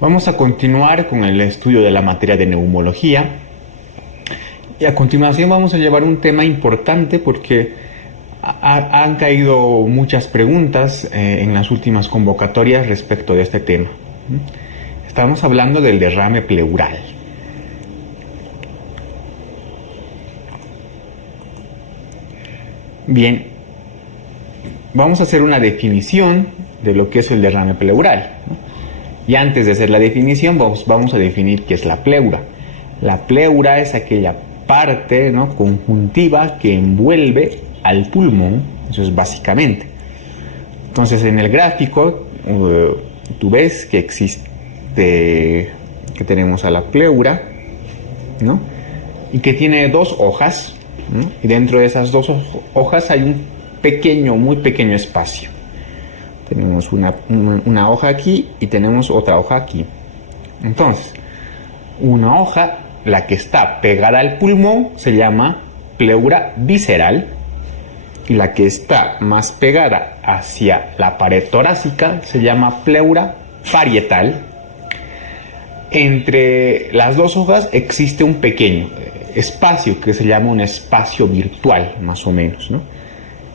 Vamos a continuar con el estudio de la materia de neumología y a continuación vamos a llevar un tema importante porque han caído muchas preguntas en las últimas convocatorias respecto de este tema. Estamos hablando del derrame pleural. Bien, vamos a hacer una definición de lo que es el derrame pleural, ¿no? Y antes de hacer la definición, vamos a definir qué es la pleura. La pleura es aquella parte, ¿no?, conjuntiva que envuelve al pulmón, eso es básicamente. Entonces, en el gráfico, tú ves que que tenemos a la pleura, ¿no?, y que tiene dos hojas, ¿no? Y dentro de esas dos hojas hay un pequeño, muy pequeño espacio. Tenemos una hoja aquí y tenemos otra hoja aquí. Entonces, una hoja, la que está pegada al pulmón, se llama pleura visceral, y la que está más pegada hacia la pared torácica se llama pleura parietal. Entre las dos hojas existe un pequeño espacio que se llama un espacio virtual, más o menos, ¿no?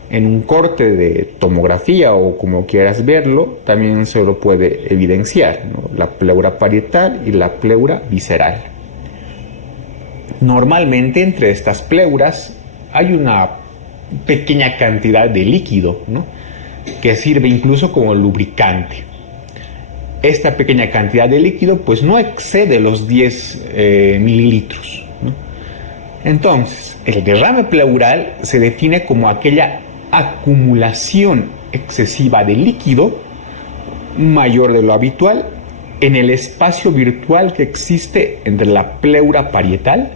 En un corte de tomografía o como quieras verlo, también se lo puede evidenciar, ¿no?, la pleura parietal y la pleura visceral. Normalmente entre estas pleuras hay una pequeña cantidad de líquido, ¿no?, que sirve incluso como lubricante. Esta pequeña cantidad de líquido pues no excede los 10 mililitros, ¿no? Entonces, el derrame pleural se define como aquella acumulación excesiva de líquido mayor de lo habitual en el espacio virtual que existe entre la pleura parietal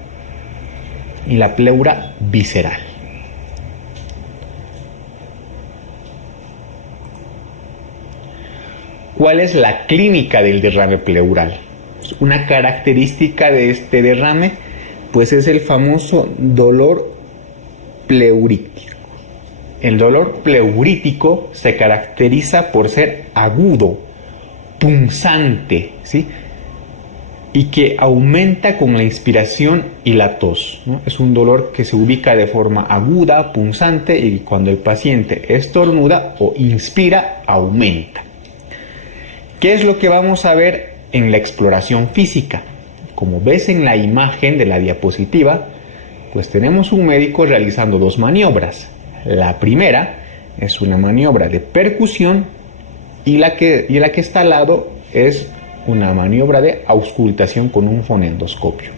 y la pleura visceral. ¿Cuál es la clínica del derrame pleural? Una característica de este derrame pues es el famoso dolor pleurítico. El dolor pleurítico se caracteriza por ser agudo, punzante, ¿sí?, y que aumenta con la inspiración y la tos, ¿no? Es un dolor que se ubica de forma aguda, punzante, y cuando el paciente estornuda o inspira, aumenta. ¿Qué es lo que vamos a ver en la exploración física? Como ves en la imagen de la diapositiva, pues tenemos un médico realizando dos maniobras. La primera es una maniobra de percusión y la que está al lado es una maniobra de auscultación con un fonendoscopio.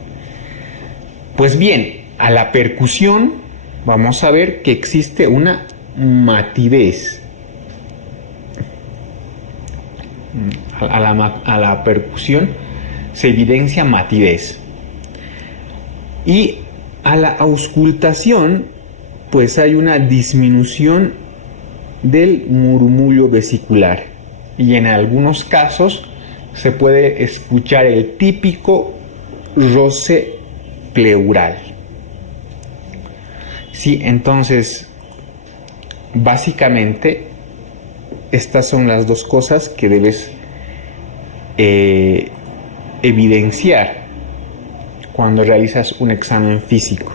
Pues bien, a la percusión vamos a ver que existe una matidez. A la percusión se evidencia matidez. Y a la auscultación pues hay una disminución del murmullo vesicular y en algunos casos se puede escuchar el típico roce pleural. Sí, entonces básicamente estas son las dos cosas que debes evidenciar cuando realizas un examen físico: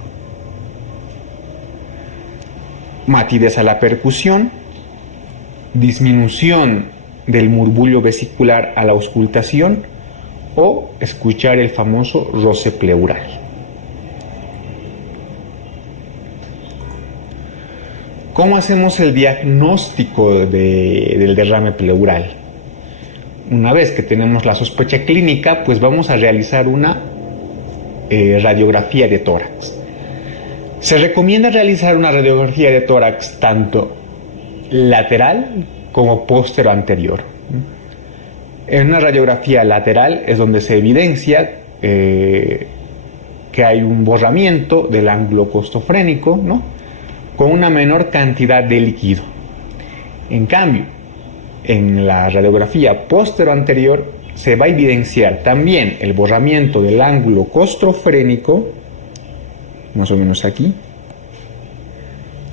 matidez a la percusión, disminución del murmullo vesicular a la auscultación o escuchar el famoso roce pleural. ¿Cómo hacemos el diagnóstico del derrame pleural? Una vez que tenemos la sospecha clínica, pues vamos a realizar una radiografía de tórax. Se recomienda realizar una radiografía de tórax tanto lateral como póstero anterior. En una radiografía lateral es donde se evidencia que hay un borramiento del ángulo costofrénico, ¿no?, con una menor cantidad de líquido. En cambio, en la radiografía póstero anterior se va a evidenciar también el borramiento del ángulo costofrénico, más o menos aquí,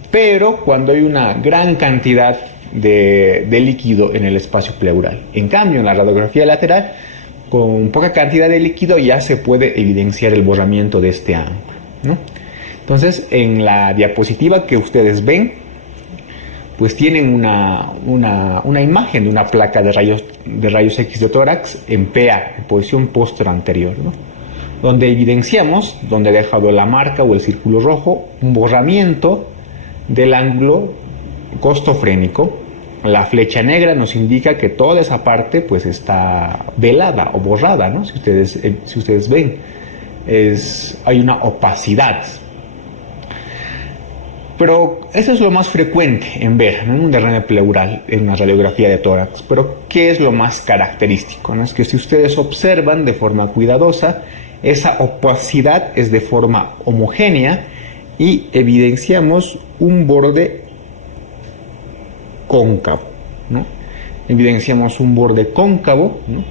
pero cuando hay una gran cantidad de líquido en el espacio pleural. En cambio, en la radiografía lateral con poca cantidad de líquido ya se puede evidenciar el borramiento de este ángulo, ¿no? Entonces, en la diapositiva que ustedes ven, pues tienen una imagen de una placa de rayos X de tórax en PA, en posición posterior, ¿no? Donde evidenciamos, donde he dejado la marca o el círculo rojo, un borramiento del ángulo costofrénico. La flecha negra nos indica que toda esa parte pues está velada o borrada, ¿no? Si ustedes ven, hay una opacidad. Pero eso es lo más frecuente en ver, ¿no?, en un derrame pleural, en una radiografía de tórax. Pero ¿qué es lo más característico?, ¿no? Es que si ustedes observan de forma cuidadosa, esa opacidad es de forma homogénea y evidenciamos un borde cóncavo, ¿no? Evidenciamos un borde cóncavo, ¿no?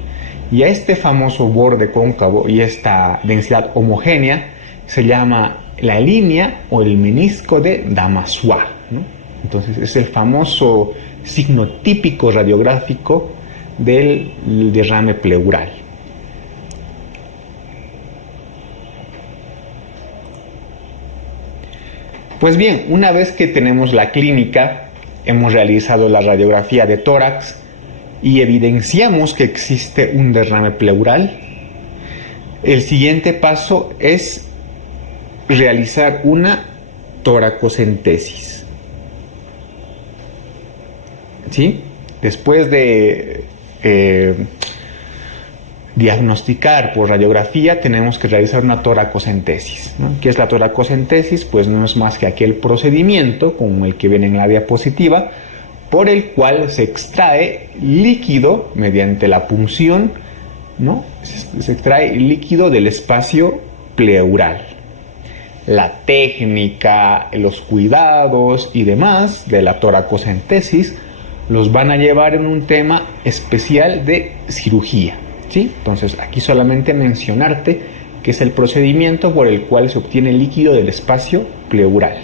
Y a este famoso borde cóncavo y esta densidad homogénea se llama la línea o el menisco de Damasua, ¿no? Entonces es el famoso signo típico radiográfico del derrame pleural. Pues bien, una vez que tenemos la clínica, hemos realizado la radiografía de tórax y evidenciamos que existe un derrame pleural, el siguiente paso es realizar una toracocentesis. ¿Sí? Después de diagnosticar por radiografía, tenemos que realizar una toracocentesis, ¿no? ¿Qué es la toracocentesis? Pues no es más que aquel procedimiento, como el que ven en la diapositiva, por el cual se extrae líquido mediante la punción, ¿no? Se extrae líquido del espacio pleural. La técnica, los cuidados y demás de la toracocentesis los van a llevar en un tema especial de cirugía, ¿sí? Entonces aquí solamente mencionarte que es el procedimiento por el cual se obtiene líquido del espacio pleural.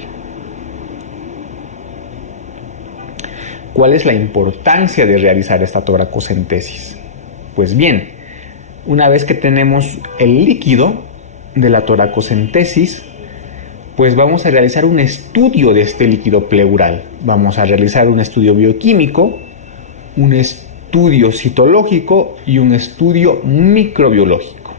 ¿Cuál es la importancia de realizar esta toracocentesis? Pues bien, una vez que tenemos el líquido de la toracocentesis, pues vamos a realizar un estudio de este líquido pleural. Vamos a realizar un estudio bioquímico, un estudio citológico y un estudio microbiológico.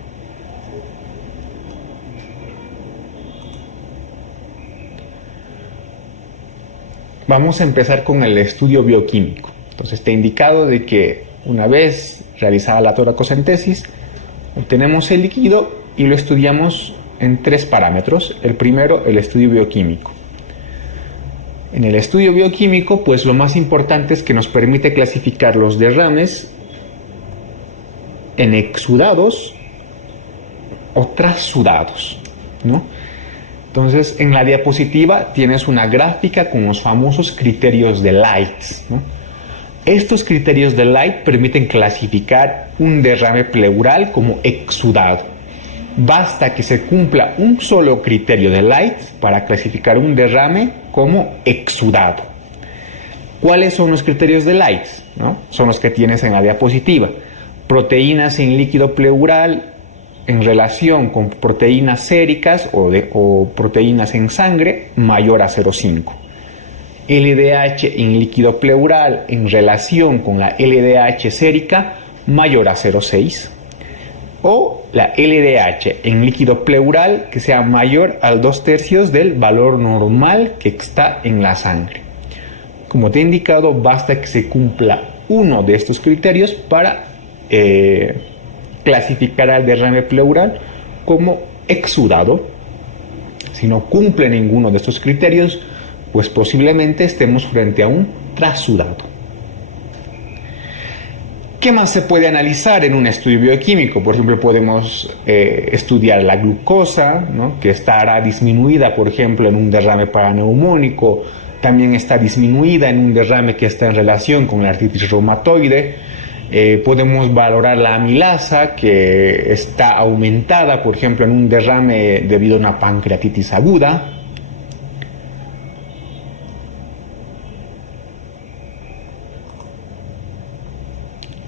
Vamos a empezar con el estudio bioquímico. Entonces te he indicado de que una vez realizada la toracocentesis, obtenemos el líquido y lo estudiamos en 3 parámetros. El primero, el estudio bioquímico. En el estudio bioquímico, pues lo más importante es que nos permite clasificar los derrames en exudados o trasudados, ¿no? Entonces, en la diapositiva tienes una gráfica con los famosos criterios de Leitz, ¿no? Estos criterios de Leitz permiten clasificar un derrame pleural como exudado. Basta que se cumpla un solo criterio de Leitz para clasificar un derrame como exudado. ¿Cuáles son los criterios de Leitz? ¿No? Son los que tienes en la diapositiva. Proteínas en líquido pleural en relación con proteínas séricas o proteínas en sangre mayor a 0,5. LDH en líquido pleural en relación con la LDH sérica mayor a 0,6. O la LDH en líquido pleural que sea mayor al 2/3 del valor normal que está en la sangre. Como te he indicado, basta que se cumpla uno de estos criterios para clasificar al derrame pleural como exudado. Si no cumple ninguno de estos criterios, pues posiblemente estemos frente a un trasudado. ¿Qué más se puede analizar en un estudio bioquímico? Por ejemplo, podemos estudiar la glucosa, ¿no?, que estará disminuida, por ejemplo, en un derrame paraneumónico. También está disminuida en un derrame que está en relación con la artritis reumatoide. Podemos valorar la amilasa, que está aumentada, por ejemplo, en un derrame debido a una pancreatitis aguda.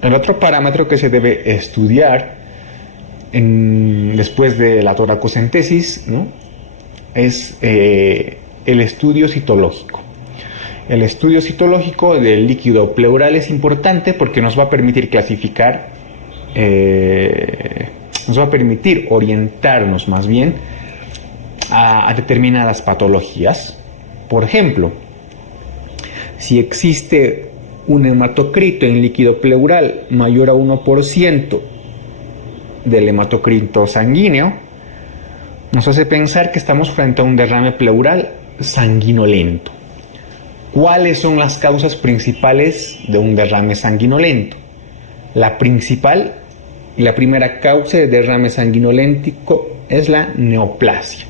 El otro parámetro que se debe estudiar después de la toracocentesis, ¿no? Es el estudio citológico. El estudio citológico del líquido pleural es importante porque nos va a permitir clasificar, nos va a permitir orientarnos más bien a determinadas patologías. Por ejemplo, si existe un hematocrito en líquido pleural mayor a 1% del hematocrito sanguíneo, nos hace pensar que estamos frente a un derrame pleural sanguinolento. ¿Cuáles son las causas principales de un derrame sanguinolento? La principal y la primera causa de derrame sanguinolento es la neoplasia.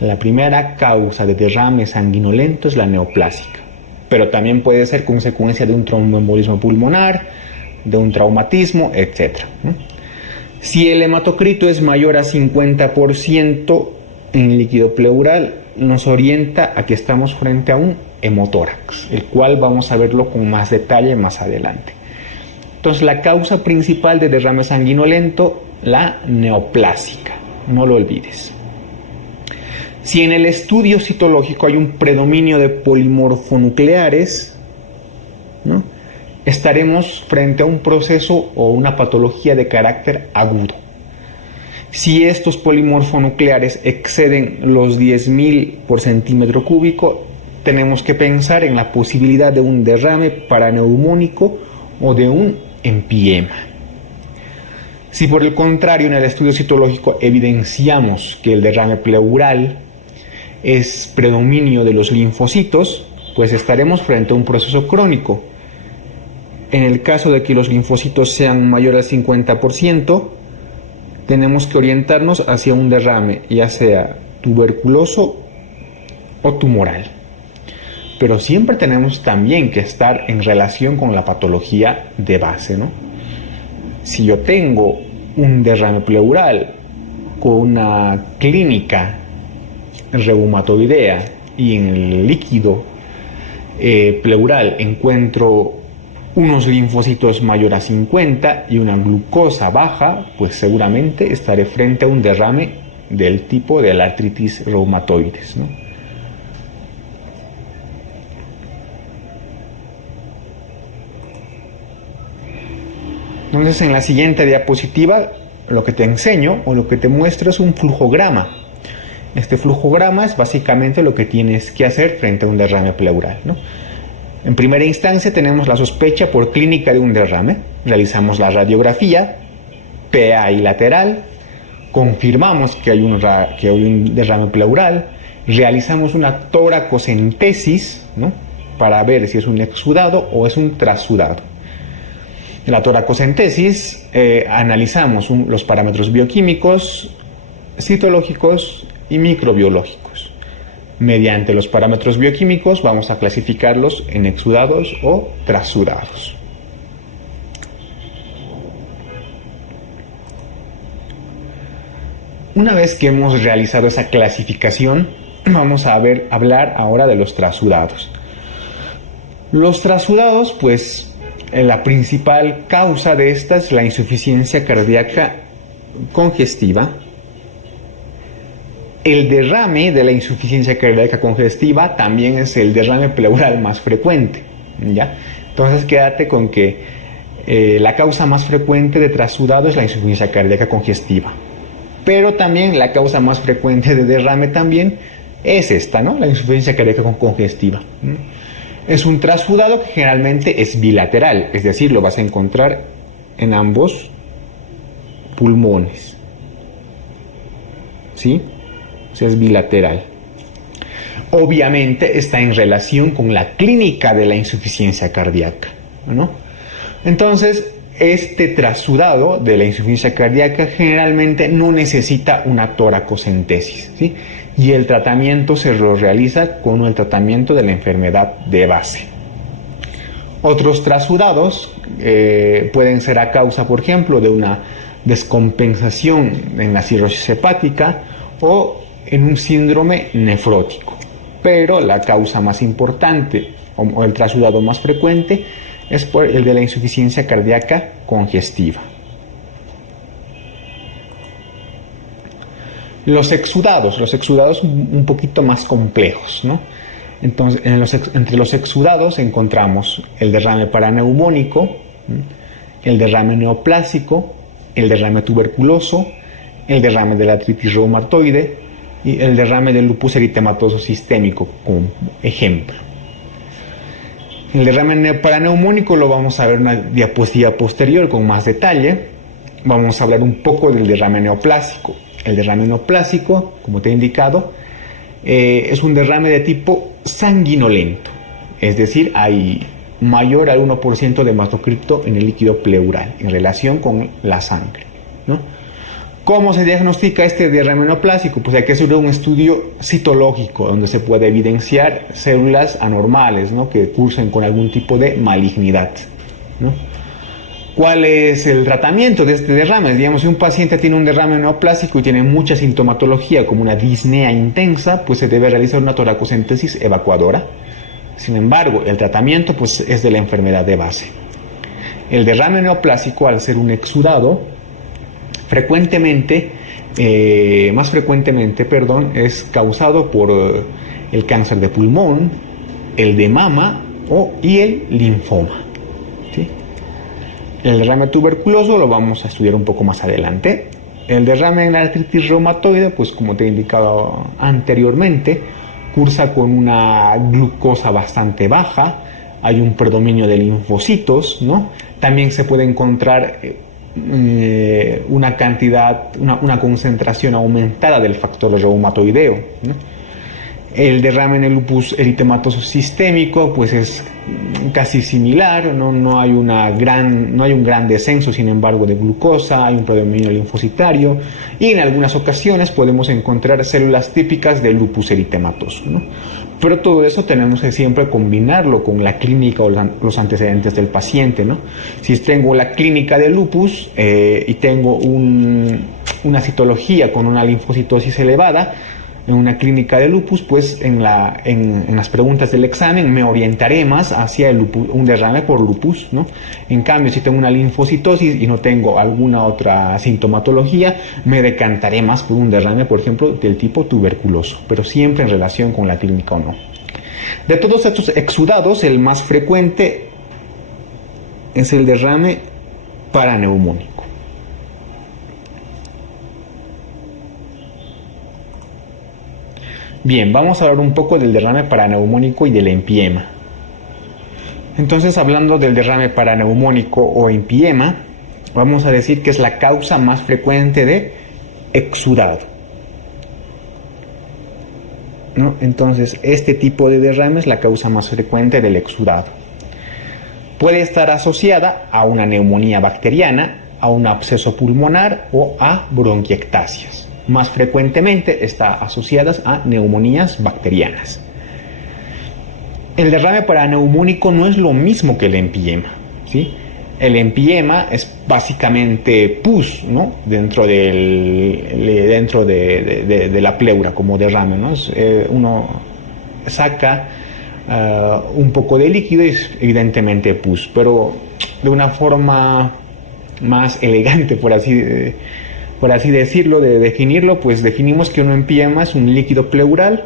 La primera causa de derrame sanguinolento es la neoplásica, pero también puede ser consecuencia de un tromboembolismo pulmonar, de un traumatismo, etc. Si el hematocrito es mayor a 50% en líquido pleural, nos orienta a que estamos frente a un hemotórax, el cual vamos a verlo con más detalle más adelante. Entonces, la causa principal de derrame sanguinolento, la neoplásica, no lo olvides. Si en el estudio citológico hay un predominio de polimorfonucleares, ¿no?, estaremos frente a un proceso o una patología de carácter agudo. Si estos polimorfonucleares exceden los 10.000 por centímetro cúbico, tenemos que pensar en la posibilidad de un derrame paraneumónico o de un empiema. Si por el contrario en el estudio citológico evidenciamos que el derrame pleural es predominio de los linfocitos, pues estaremos frente a un proceso crónico. En el caso de que los linfocitos sean mayores al 50%, tenemos que orientarnos hacia un derrame, ya sea tuberculoso o tumoral. Pero siempre tenemos también que estar en relación con la patología de base, ¿no? Si yo tengo un derrame pleural con una clínica reumatoidea y en el líquido pleural encuentro unos linfocitos mayor a 50 y una glucosa baja, pues seguramente estaré frente a un derrame del tipo de la artritis reumatoides, ¿no? Entonces, en la siguiente diapositiva lo que te enseño o lo que te muestro es un flujograma. Este flujograma es básicamente lo que tienes que hacer frente a un derrame pleural, ¿no? En primera instancia tenemos la sospecha por clínica de un derrame. Realizamos la radiografía PA y lateral, confirmamos que hay un derrame pleural, realizamos una toracocentesis, ¿no?, para ver si es un exudado o es un trasudado. En la toracocentesis analizamos los parámetros bioquímicos, citológicos y microbiológicos. Mediante los parámetros bioquímicos vamos a clasificarlos en exudados o trasudados. Una vez que hemos realizado esa clasificación, vamos a hablar ahora de los trasudados. Los trasudados, pues, la principal causa de esta es la insuficiencia cardíaca congestiva. El derrame de la insuficiencia cardíaca congestiva también es el derrame pleural más frecuente, ¿ya? Entonces quédate con que la causa más frecuente de trasudado es la insuficiencia cardíaca congestiva. Pero también la causa más frecuente de derrame también es esta, ¿no?, la insuficiencia cardíaca congestiva. Es un trasudado que generalmente es bilateral, es decir, lo vas a encontrar en ambos pulmones, ¿sí? O sea, es bilateral. Obviamente está en relación con la clínica de la insuficiencia cardíaca, ¿no? Entonces, este trasudado de la insuficiencia cardíaca generalmente no necesita una toracocentesis, ¿sí? Y el tratamiento se lo realiza con el tratamiento de la enfermedad de base. Otros trasudados pueden ser a causa, por ejemplo, de una descompensación en la cirrosis hepática o en un síndrome nefrótico. Pero la causa más importante o el trasudado más frecuente es por el de la insuficiencia cardíaca congestiva. Los exudados un poquito más complejos, ¿no? Entonces, entre los exudados encontramos el derrame paraneumónico, el derrame neoplásico, el derrame tuberculoso, el derrame de la artritis reumatoide y el derrame del lupus eritematoso sistémico, como ejemplo. El derrame paraneumónico lo vamos a ver en una diapositiva posterior con más detalle. Vamos a hablar un poco del derrame neoplásico. El derrame neoplásico, como te he indicado, es un derrame de tipo sanguinolento, es decir, hay mayor al 1% de hematocripto en el líquido pleural en relación con la sangre, ¿no? ¿Cómo se diagnostica este derrame neoplásico? Pues hay que hacer un estudio citológico donde se puede evidenciar células anormales, ¿no?, que cursen con algún tipo de malignidad, ¿no? ¿Cuál es el tratamiento de este derrame? Digamos, si un paciente tiene un derrame neoplásico y tiene mucha sintomatología como una disnea intensa, pues se debe realizar una toracocentesis evacuadora. Sin embargo, el tratamiento pues es de la enfermedad de base. El derrame neoplásico, al ser un exudado, más frecuentemente, es causado por el cáncer de pulmón, el de mama y el linfoma, ¿sí? El derrame tuberculoso lo vamos a estudiar un poco más adelante. El derrame en la artritis reumatoide, pues como te he indicado anteriormente, cursa con una glucosa bastante baja, hay un predominio de linfocitos, ¿no? También se puede encontrar una concentración aumentada del factor reumatoideo, ¿no? El derrame en el lupus eritematoso sistémico pues es casi similar, no hay un gran descenso, sin embargo, de glucosa, hay un predominio linfocitario y en algunas ocasiones podemos encontrar células típicas del lupus eritematoso, ¿no? Pero todo eso tenemos que siempre combinarlo con la clínica o los antecedentes del paciente, ¿no? Si tengo la clínica de lupus y tengo una citología con una linfocitosis elevada, en una clínica de lupus, pues en las preguntas del examen me orientaré más hacia un derrame por lupus, ¿no? En cambio, si tengo una linfocitosis y no tengo alguna otra sintomatología, me decantaré más por un derrame, por ejemplo, del tipo tuberculoso, pero siempre en relación con la clínica o no. De todos estos exudados, el más frecuente es el derrame paraneumónico. Bien, vamos a hablar un poco del derrame paraneumónico y del empiema. Entonces, hablando del derrame paraneumónico o empiema, vamos a decir que es la causa más frecuente de exudado, ¿no? Entonces, este tipo de derrame es la causa más frecuente del exudado. Puede estar asociada a una neumonía bacteriana, a un absceso pulmonar o a bronquiectasias. Más frecuentemente está asociadas a neumonías bacterianas. El derrame paraneumónico no es lo mismo que el empiema, ¿sí? El empiema es básicamente pus, ¿no?, dentro de la pleura como derrame, ¿no? Uno saca un poco de líquido y es evidentemente pus, pero de una forma más elegante, por así decirlo, de definirlo, pues definimos que un empiema es un líquido pleural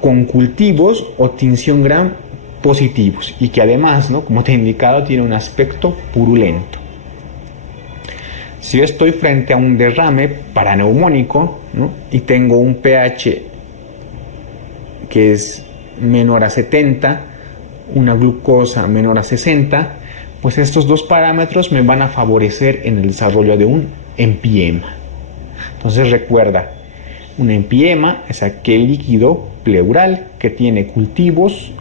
con cultivos o tinción gram positivos y que además, ¿no?, como te he indicado, tiene un aspecto purulento. Si yo estoy frente a un derrame paraneumónico, ¿no?, y tengo un pH que es menor a 70, una glucosa menor a 60, pues estos dos parámetros me van a favorecer en el desarrollo de un empiema. Entonces recuerda, un empiema es aquel líquido pleural que tiene cultivos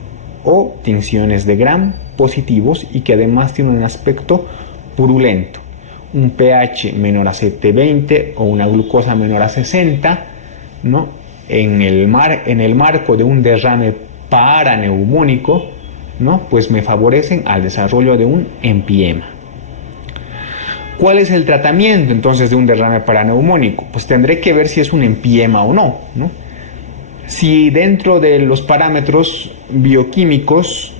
o tinciones de gram positivos y que además tiene un aspecto purulento. Un pH menor a 720 o una glucosa menor a 60, ¿no?, en el marco de un derrame paraneumónico, ¿no?, pues me favorecen al desarrollo de un empiema. ¿Cuál es el tratamiento entonces de un derrame paraneumónico? Pues tendré que ver si es un empiema o no, ¿no? Si dentro de los parámetros bioquímicos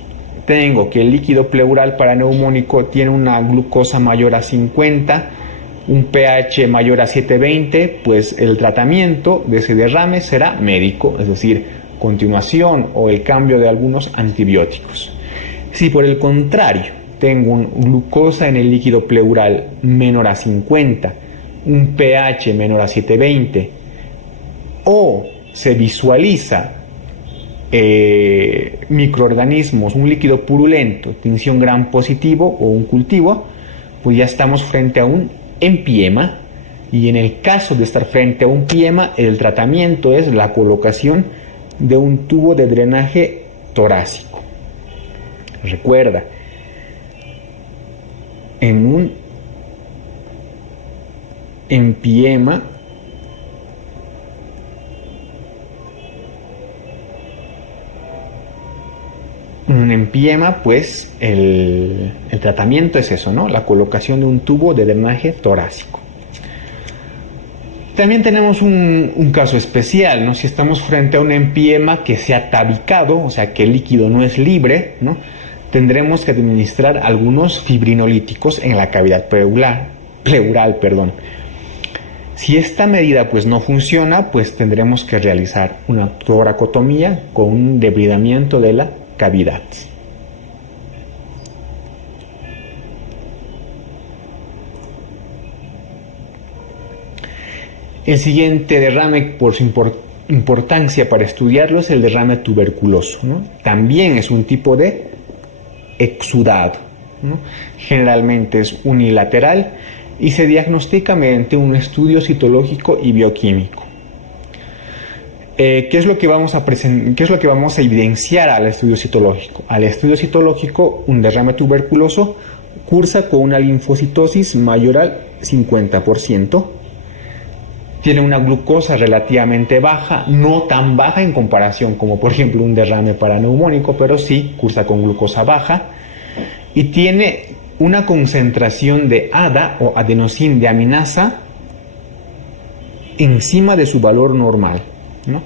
tengo que el líquido pleural paraneumónico tiene una glucosa mayor a 50 un pH mayor a 720, pues el tratamiento de ese derrame será médico, es decir, continuación o el cambio de algunos antibióticos. Si por el contrario tengo un glucosa en el líquido pleural menor a 50, un pH menor a 720, o se visualiza microorganismos, un líquido purulento, tinción gram positivo o un cultivo, pues ya estamos frente a un empiema, y en el caso de estar frente a un empiema, el tratamiento es la colocación de un tubo de drenaje torácico. Recuerda, en un empiema pues el tratamiento es eso, ¿no? La colocación de un tubo de drenaje torácico. También tenemos un caso especial, ¿no? Si estamos frente a un empiema que se ha tabicado, o sea que el líquido no es libre, ¿no? Tendremos que administrar algunos fibrinolíticos en la cavidad pleural. Si esta medida pues no funciona, pues tendremos que realizar una toracotomía con un debridamiento de la cavidad. El siguiente derrame por su importancia para estudiarlo es el derrame tuberculoso, ¿no? También es un tipo de exudado, ¿no? Generalmente es unilateral y se diagnostica mediante un estudio citológico y bioquímico. ¿Qué es lo que vamos a evidenciar al estudio citológico? Al estudio citológico, un derrame tuberculoso cursa con una linfocitosis mayor al 50%, tiene una glucosa relativamente baja, no tan baja en comparación como por ejemplo un derrame paraneumónico, pero sí cursa con glucosa baja, y tiene una concentración de ADA o adenosín deaminasa encima de su valor normal, ¿no?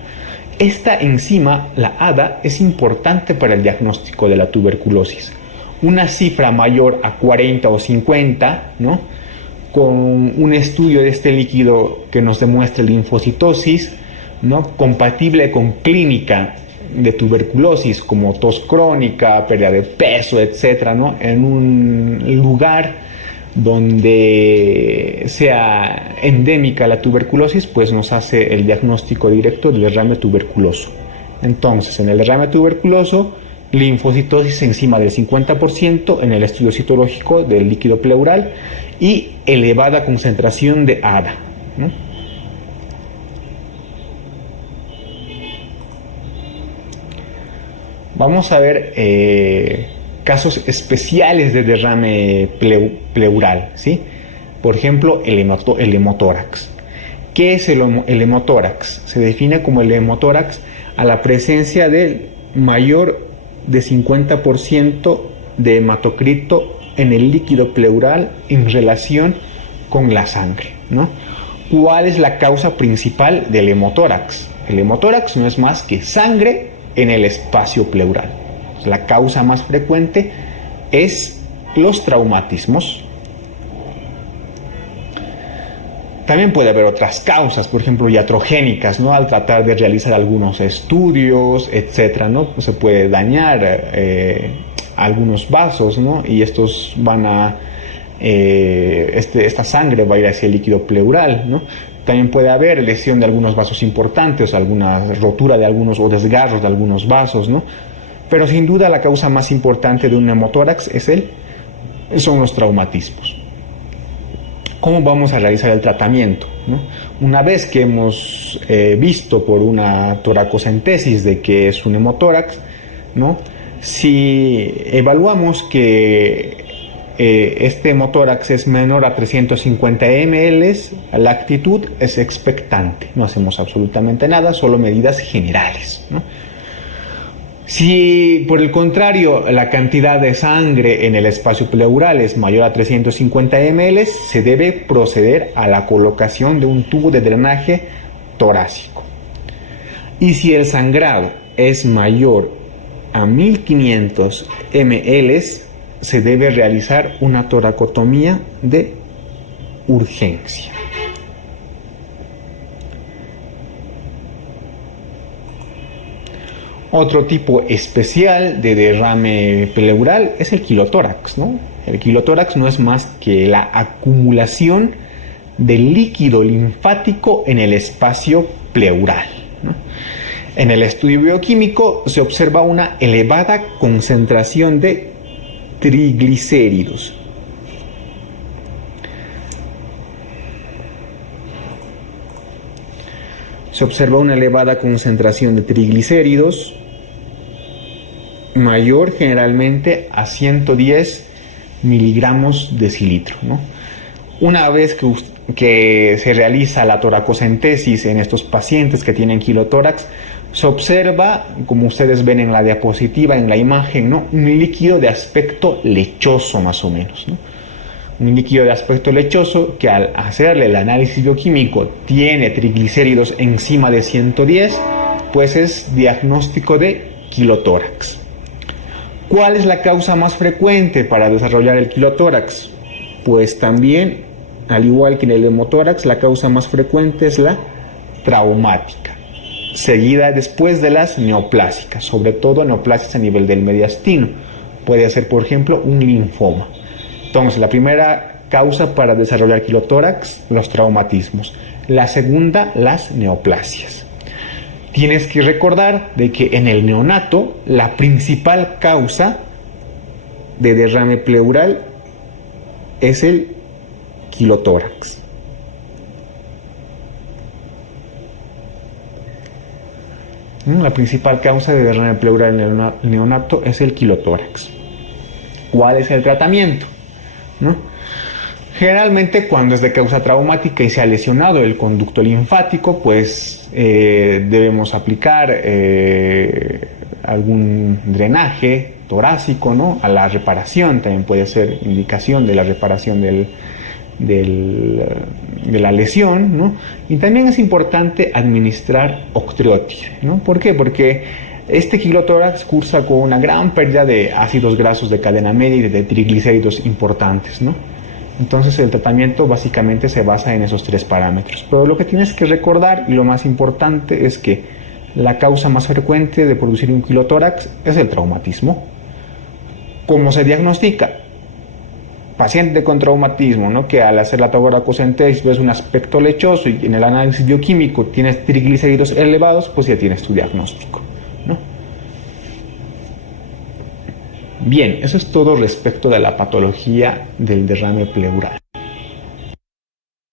Esta enzima, la ADA, es importante para el diagnóstico de la tuberculosis. Una cifra mayor a 40 o 50, ¿no?, con un estudio de este líquido que nos demuestre linfocitosis, ¿no?, compatible con clínica de tuberculosis como tos crónica, pérdida de peso, etcétera, ¿no?, en un lugar donde sea endémica la tuberculosis, pues nos hace el diagnóstico directo del derrame tuberculoso. Entonces, en el derrame tuberculoso, linfocitosis encima del 50% en el estudio citológico del líquido pleural y elevada concentración de ADA, ¿no? Vamos a ver casos especiales de derrame pleural, ¿sí? Por ejemplo, el hemotórax. ¿Qué es el hemotórax? Se define como el hemotórax a la presencia del mayor de 50% de hematocrito en el líquido pleural en relación con la sangre, ¿no? ¿Cuál es la causa principal del hemotórax? El hemotórax no es más que sangre en el espacio pleural. La causa más frecuente es los traumatismos. También puede haber otras causas, por ejemplo, iatrogénicas, ¿no? Al tratar de realizar algunos estudios, etcétera, ¿no? Se puede dañar algunos vasos, ¿no? Y estos van a esta sangre va a ir hacia el líquido pleural, ¿no? También puede haber lesión de algunos vasos importantes, alguna rotura de algunos o desgarros de algunos vasos, ¿no? Pero sin duda la causa más importante de un hemotórax son los traumatismos. ¿Cómo vamos a realizar el tratamiento, ¿no? Una vez que hemos visto por una toracocentesis de que es un hemotórax, ¿no? Si evaluamos que este hemotórax es menor a 350 ml, la actitud es expectante. No hacemos absolutamente nada, solo medidas generales, ¿no? Si por el contrario la cantidad de sangre en el espacio pleural es mayor a 350 ml, se debe proceder a la colocación de un tubo de drenaje torácico. Y si el sangrado es mayor a 1500 ml, se debe realizar una toracotomía de urgencia. Otro tipo especial de derrame pleural es el quilotórax, ¿no? El quilotórax no es más que la acumulación de líquido linfático en el espacio pleural, ¿no? En el estudio bioquímico se observa una elevada concentración de triglicéridos. Se observa una elevada concentración de triglicéridos mayor generalmente a 110 miligramos decilitro, ¿no? Una vez que se realiza la toracocentesis en estos pacientes que tienen quilotórax, se observa, como ustedes ven en la diapositiva, en la imagen, ¿no?, un líquido de aspecto lechoso más o menos, ¿no? Un líquido de aspecto lechoso que al hacerle el análisis bioquímico tiene triglicéridos encima de 110, pues es diagnóstico de quilotórax. ¿Cuál es la causa más frecuente para desarrollar el quilotórax? Pues también, al igual que en el hemotórax, la causa más frecuente es la traumática, seguida después de las neoplásicas, sobre todo neoplasias a nivel del mediastino. Puede ser, por ejemplo, un linfoma. Entonces, la primera causa para desarrollar quilotórax, los traumatismos. La segunda, las neoplasias. Tienes que recordar de que en el neonato la principal causa de derrame pleural es el quilotórax. La principal causa de derrame pleural en el neonato es el quilotórax. ¿Cuál es el tratamiento? ¿No? Generalmente cuando es de causa traumática y se ha lesionado el conducto linfático, pues debemos aplicar algún drenaje torácico, ¿no?, a la reparación. También puede ser indicación de la reparación de la lesión, ¿no? Y también es importante administrar octreotide, ¿no? ¿Por qué? Porque este quilotórax cursa con una gran pérdida de ácidos grasos de cadena media y de triglicéridos importantes, ¿no? Entonces el tratamiento básicamente se basa en esos tres parámetros. Pero lo que tienes que recordar, y lo más importante, es que la causa más frecuente de producir un quilotórax es el traumatismo. ¿Cómo se diagnostica? Paciente con traumatismo, ¿no?, que al hacer la toracocentesis ves un aspecto lechoso y en el análisis bioquímico tienes triglicéridos elevados, pues ya tienes tu diagnóstico, ¿no? Bien, eso es todo respecto de la patología del derrame pleural.